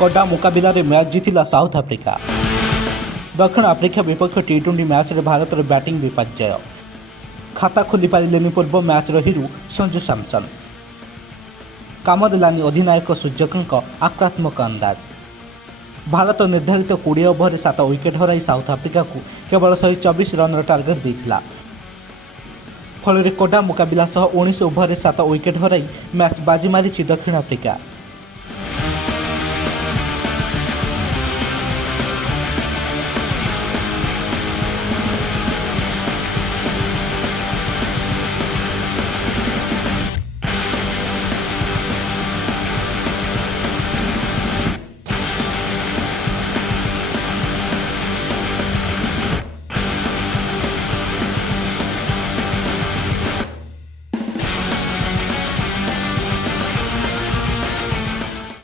कड़ा मुकाबिला match जीतिला south Africa. दक्षिण Africa विपक्ष टी20 मैच रे भारतर बैटिंग विपर्यय। खाता खोली पारिलेनी पूर्व मैच हिरो संजू सैमसन। काम देलानी अधिनायक सूर्यकुमारଙ୍କ आक्रामक अंदाज। भारत निर्धारित 20 ओवर 7 विकेट हराई साउथ आफ्रिका को केवल 124 रन टार्गेट देइथिला। फल कड़ा मुकाबिला 19 ओवर 7 विकेट हराई मैच बाजी मारी दक्षिण आफ्रिका।